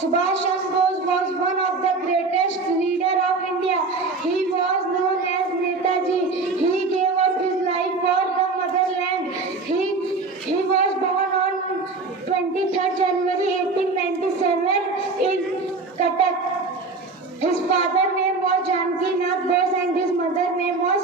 Subhash Chandra Bose was one of the greatest leader of India. He was known as Netaji. He gave up his life for the motherland. He was born on 23rd January 1897 in Cuttack. His father name was Janki Nath Bose and his mother name was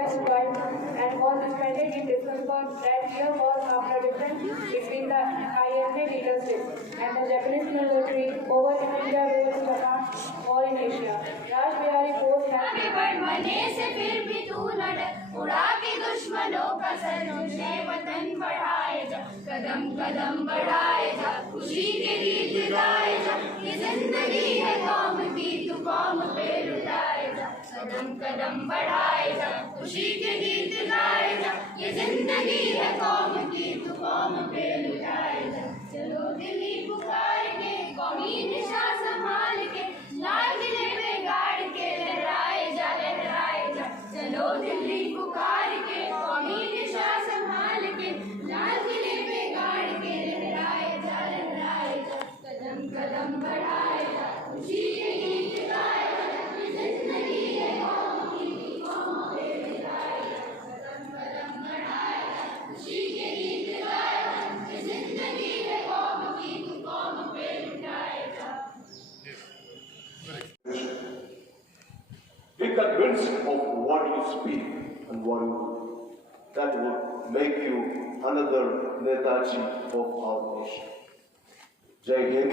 and was suspended in December. That year was after difference between the INA leadership and the Japanese military over in India ruled Japan or in Asia. Raj Bihari Bose मरने से फिर भी तू न डर, उड़ा के दुश्मनों का सर, तुझे वतन बढ़ाए जा, कदम कदम बढ़ाए जा, खुशी के गीत गाए जा, ये जिंदगी है कौम की, तू कौम पे लुटाए जा, कदम कदम बढ़ाए जा, खुशी के गीत गाए जा, ये जिंदगी है कौम की, तू कौम पे लुटाए जा। चलो दिल्ली पुकार के कौमी निशान संभाल के, लाल किले पे गाड़ के लहराए जा, लहराए जा। चलो दिल्ली पुकार के कौमी निशान संभाल के, लाल किले पे गाड़ के लहराए जा, लहराए जा। कदम कदम बढ़ाए जा, खुशी के गीत गाए जा, ये जिंदगी है कौम की, कौम पे लुटाए जा। कदम कदम बढ़ाए जा, खुशी के गीत गाए जा, ये जिंदगी है कौम की, कौम पे लुटाए जा। Be convinced of what you speak and what you do. That will make you another Netaji of our nation. Jai Hind,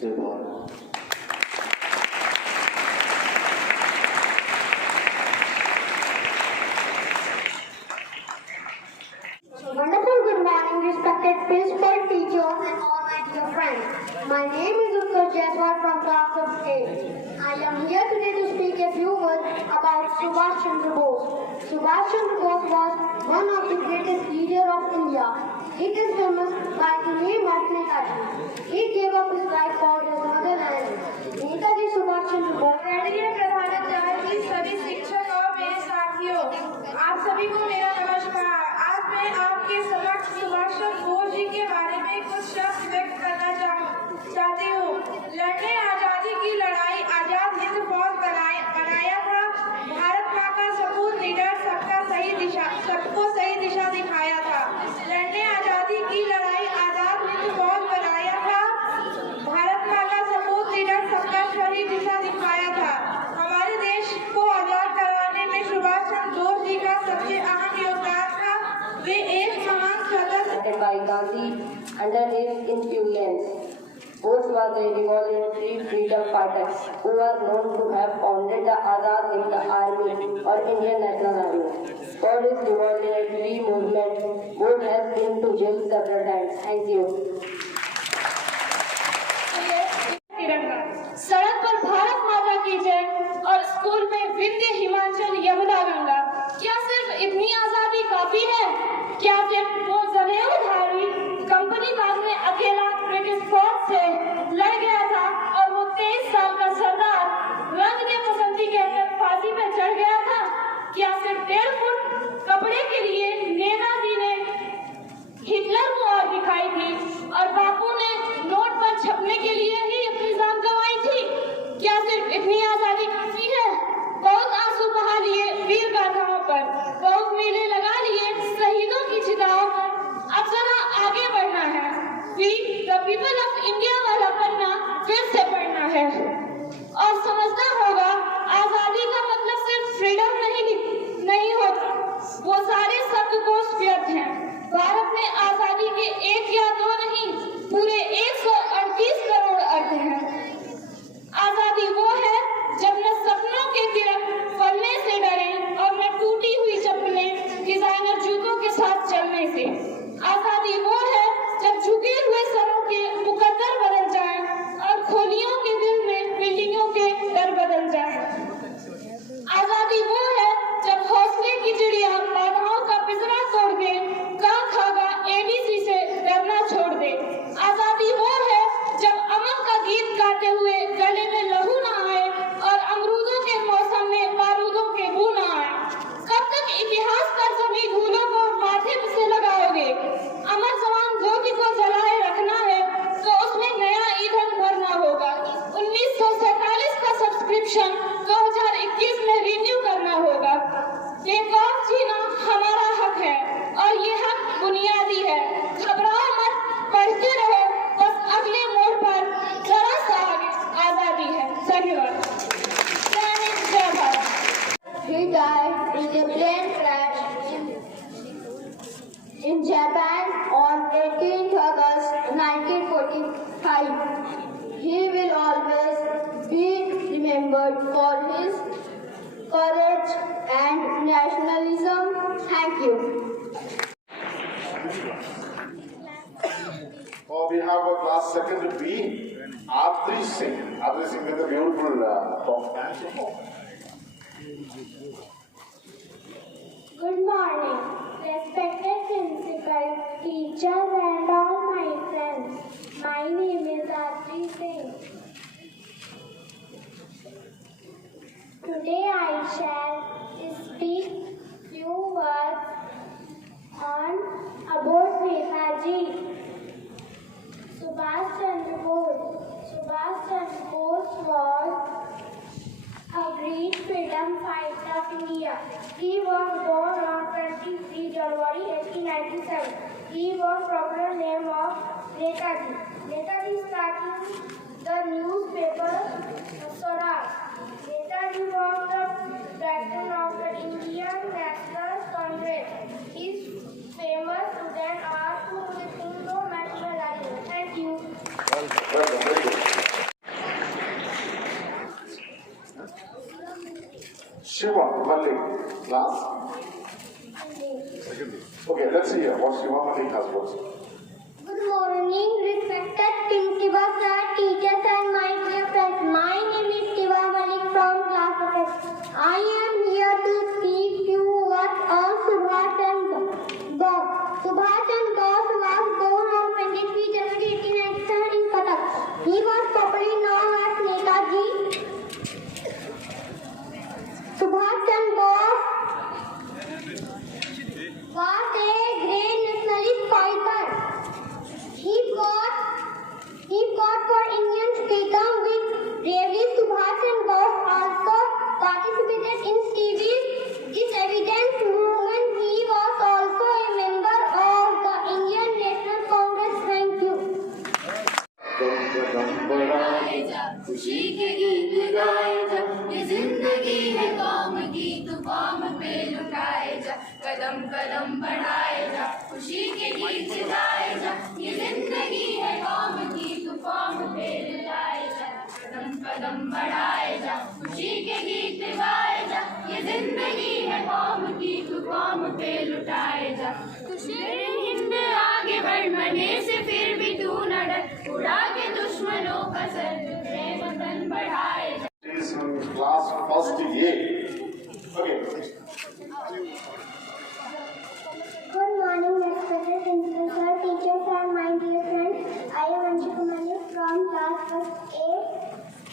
Jai Bharat. Wonderful good morning, respected principal, teachers, and all my dear friends. My name is Utkarsh Jaiswal from class of 8. I am here today to speak a few words about Subhash Chandra Bose. Subhash Chandra Bose was one of the greatest leaders of India. He is famous by the name of Netaji. He gave up his life for his motherland. Netaji Subhash Chandra Bose. माननीय प्रधानाचार्य, सभी शिक्षक और मेरे साथियों, आप सभी को मेरा नमस्कार। आज मैं आपके समक्ष सुभाष चंद्र बोस जी के बारे में कुछ शब्द व्यक्त करना चाहती हूँ। लड़ने आजादी की लड़ाई, आजाद हिंद फौज बनाया था, भारत माँ का सपूत लीडर, सबको सही दिशा दिखाया था। लड़ने आजादी की लड़ाई, आजाद हिंद फौज बनाया था, भारत माँ का सपूत लीडर, सबका सही दिशा दिखाया था। हमारे देश को आजाद कराने में सुभाष चंद्र बोस जी का सबसे अहम योगदान था। वे एक महान सदस्य by Gandhi under his influence. Bose was a revolutionary freedom fighter who was known to have founded the Azad Hind Army or Indian National Army. For his revolutionary movement, Bose has been to jail several times. Thank you. सड़क पर भारत माता की जय और school में विंध्य हिमाचल यमुना गंगा। क्या सिर्फ इतनी आजादी काफी है? क्या जब वो जनेऊधारी कंपनी बाग में अकेला ब्रिटिश फौज से लड़ गया था और वो 23 साल का सरदार रंग के पसंदी कहकर फांसी पे चढ़ गया था? क्या सिर्फ 1.5 फुट कपड़े के लिए नेताजी ने हिटलर को और दिखाई थी और in Japan on 18th August 1945. He will always be remembered for his courage and nationalism. Thank you. We have a class second B, Adri Singh. Adri Singh with a beautiful talk. Good morning, respected principal, teachers and all my friends. My name is Adri Singh. Today I shall speak few words on about Netaji Subhash Chandra Bose. Subhash Chandra Bose was a great freedom fighter of India. He was born on 23 January 1897. He was popular name of Netaji. Netaji started the newspaper Swaraj. Netaji was the president of the Indian National Congress. His famous students are Hindu nationalism. Thank you. Shiva Malik, class. Okay, let's see what Shiva Malik has got. Good morning, respected principal, sir, teachers and my dear friends. My name is Shiva Malik from class 8. I am here to speak few words on Subhash Chandra Bose. Subhash Chandra Bose was born on 23 January 1897 in Cuttack. He was popularly known as Netaji. Subhash Chandra Bose was a great nationalist fighter. He fought for Indian freedom with bravery. Subhash Chandra Bose also participated in civil disobedience movement. He was also a member of the Indian National Congress. Thank you. खुशी के गीत गाए जा, ये जिंदगी है कौम की, तू कौम पे लुटाए जा, कदम कदम बढ़ाए जा, खुशी के गीत गाए जा, ये जिंदगी है कौम की, तू कौम पे लुटाए जा, कदम कदम बढ़ाए जा, खुशी के गीत गाए जा, ये जिंदगी है कौम की, तू कौम पे लुटाए जा, हिंद आगे बढ़ मने से फिर भी तू न डर, उड़ा के दुश्मनों का सर, वतन बढ़ाए जा। Is in class first A. Okay. Good morning, respected principal, sir, teachers and my dear friends. I am Anshika Malik from class 1A.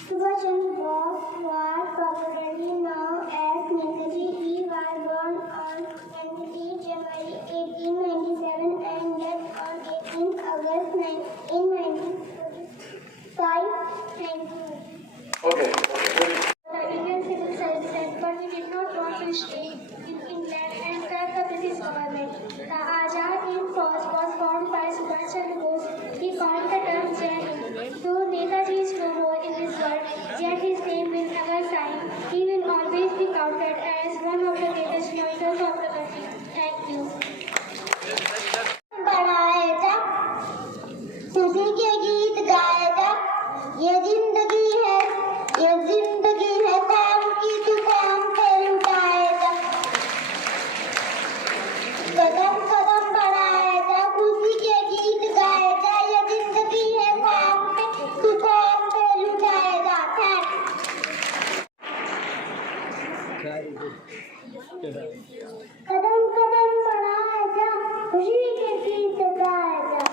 Subhash Chandra Bose was popularly known as Netaji. He was born on 23 January 1897 and died on 18th August 1945. Thank you. Okay. The Indian civil service said, but he did not want to stay in England and serve the British government. The Azad Hind Force was formed by Subhash Chandra Bose. He coined the term Jai Hind. Though Netaji is no more in this world, yet his name will never shine. He will always be counted as one of the greatest leaders of the country. Thank you. बढ़ाए जा, खुशी के गीत गाए जा, ये जिंदगी है कौम की, तू कौम पे लुटाए जा, कदम कदम बढ़ाए जा, खुशी के गीत गाए जा, ये जिंदगी है कौम पे, तू कौम पे लुटाए जा। कदम कदम बढ़ाए जा, खुशी के गीत गाए जा,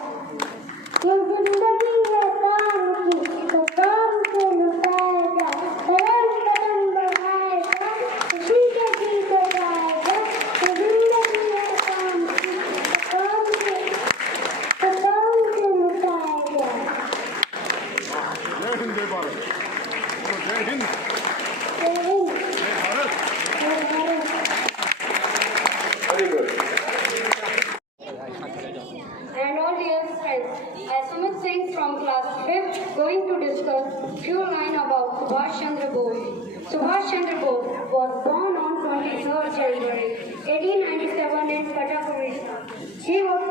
ये जिंदगी है कौम की, तो कौम पे लुटाए जा, कदम कदम बढ़ाए जा, खुशी के गीत गाए जा, ये जिंदगी है कौम की, तो कौम पे लुटाए जा। जय हिंद जय भारत। जय हिंद जय हिंद। जय Bharat. Very good. And all dear friends, I Sumit Singh from class 5th going to discuss few lines about Subhash Chandra Bose. Subhash Chandra Bose was born on 23rd January 1897 in Cuttack, Odisha. He was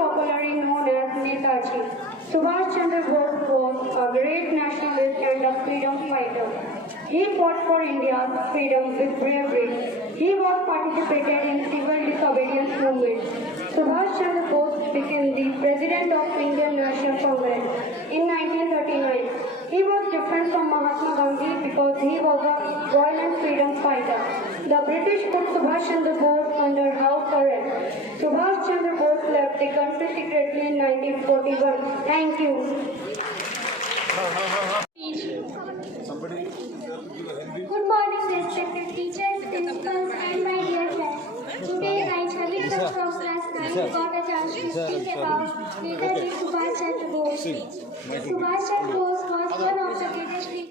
Chandra Bose was a great nationalist and a freedom fighter. He fought for India's freedom with bravery. He was participated in civil disobedience movement. Subhash Chandra Bose became the president of Indian National Congress in 1939. He was different from Mahatma Gandhi because he was a violent freedom fighter. The British put Subhash Chandra Bose under house arrest. Subhash Chandra Bose left the country secretly in 1941. Thank you. Good morning, respected teachers, principals, and my dear friends. Today, I, Chavita from class 9, got a chance to speak about Netaji Subhash Chandra Bose. Subhash Chandra Bose was one of the greatest